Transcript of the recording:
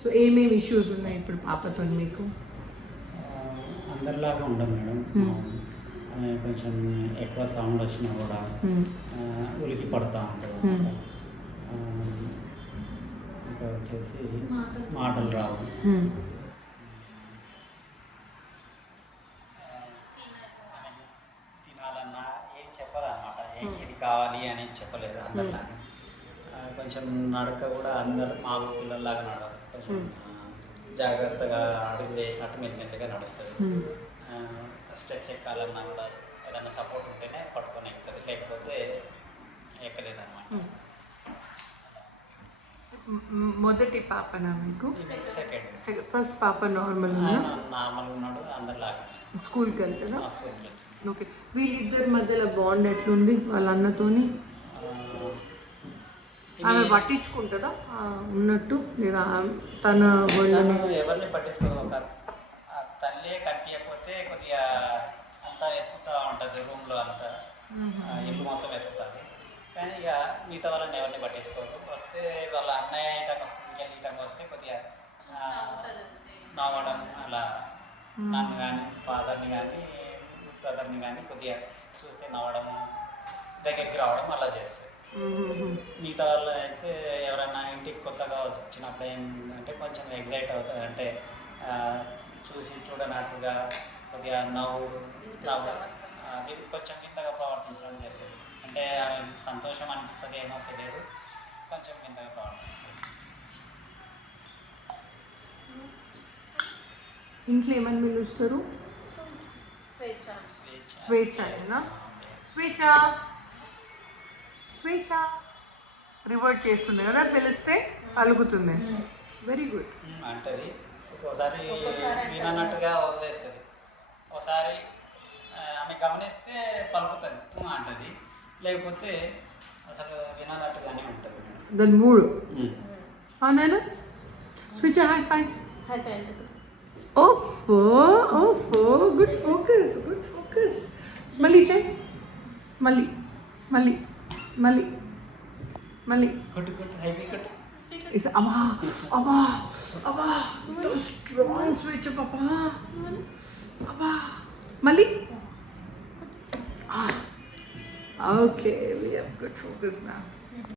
So ఏమేమి issues ఉన్నాయి ఇప్పుడు పాపతో మీకు? అందరిలాగా ఉండదు మేడం. కొంచెం ఎక్కువ సౌండ్ వచ్చినా కూడా ఉలికి పడతా ఉంటుంది. ఇంకా వచ్చేసి మాటలు రావు. తినాలన్నా ఏం చెప్పదన్నమాట. ఇది కావాలి అని చెప్పలేదు అందరిలాగా. కొంచెం నడక కూడా అందరు మాకు పిల్లల్లాగా నడవదు. కొంచెం జాగ్రత్తగా అడుగు వేసినట్టు మెల్లిమెల్లిగా నడుస్తుంది. స్టెప్స్ ఎక్కాలన్నా కూడా ఏదన్నా సపోర్ట్ ఉంటేనే పట్టుకొని ఎక్కుతుంది, లేకపోతే ఎక్కలేదన్నమాట. మొదటి పాపనా మీకు? సెకండ్. ఫస్ట్ పాప నార్మల్ ఉన్నాడు అందరిలాగా. స్కూల్కి వెళ్తాడా? ఓకే. వీళ్ళిద్దరి మధ్యలో బాండ్ ఎట్లుంది వాళ్ళ అన్నతోని? ఆమె పట్టించుకుంటుందా ఉన్నట్టు లేదా తన ఎవరిని పట్టించుకోదు. ఒక తల్లి కనిపించకపోతే కొద్దిగా అంతా ఎత్తుకుతూ ఉంటుంది రూమ్లో, అంతా ఇల్లు మొత్తం ఎత్తుతుంది. కానీ ఇక మిగతా వాళ్ళని ఎవరిని పట్టించుకోదు. వస్తే వాళ్ళ అన్నయ్య ఇటంగా వస్తుంది, ఇటంగా వస్తే కొద్దిగా నవ్వడం, అలా నన్ను కానీ ఫాదర్ని కానీ బ్రదర్ని కానీ కొద్దిగా చూస్తే నవ్వడము, దగ్గరికి రావడం అలా చేస్తుంది. మిగతా వాళ్ళు అయితే ఎవరైనా ఇంటికి కొత్తగా వచ్చినప్పుడు ఏంటంటే కొంచెం ఎగ్జైట్ అవుతుంది. అంటే చూసి చూడనట్టుగా కొద్దిగా నవ్వు కొంచెం వింతగా ప్రవర్తించడం చేస్తుంది. అంటే సంతోషం అనిపిస్తుంది ఏమో తెలియదు, కొంచెం వింతగా ప్రవర్తిస్తుంది. ఇంట్లో ఏమని పిలుస్తారు? స్వేచ్ఛ. స్వేచ్ఛ. స్వేచ్ఛ స్వేచ్ఛ రివర్ట్ చేస్తుంది కదా, పిలిస్తే అలుగుతుంది. వెరీ గుడ్ అంటది. ఒక్కోసారి వినన్నట్టుగా వదిలేస్తుంది. ఒకసారి ఆమె గమనిస్తే పలుకుతుంది అంటది, లేకపోతే అసలు వినన్నట్టుగానే ఉంటుంది. దాని మూడు అవునా? స్వేచ్ఛ హై ఫై. హై ఫై అంటది. ఓఫో ఓఫో, గుడ్ ఫోకస్, గుడ్ ఫోకస్. మళ్ళీ చెయ్, మళ్ళీ మళ్ళీ మళ్ళీ మళ్ళీ కొట్టు కొట్టు, హైవే కొట్టు. అబ్బా అబ్బా అబ్బా, స్ట్రాంగ్ స్విచ్ పాపా. అబ్బా మళ్ళీ. Okay, we have good focus now.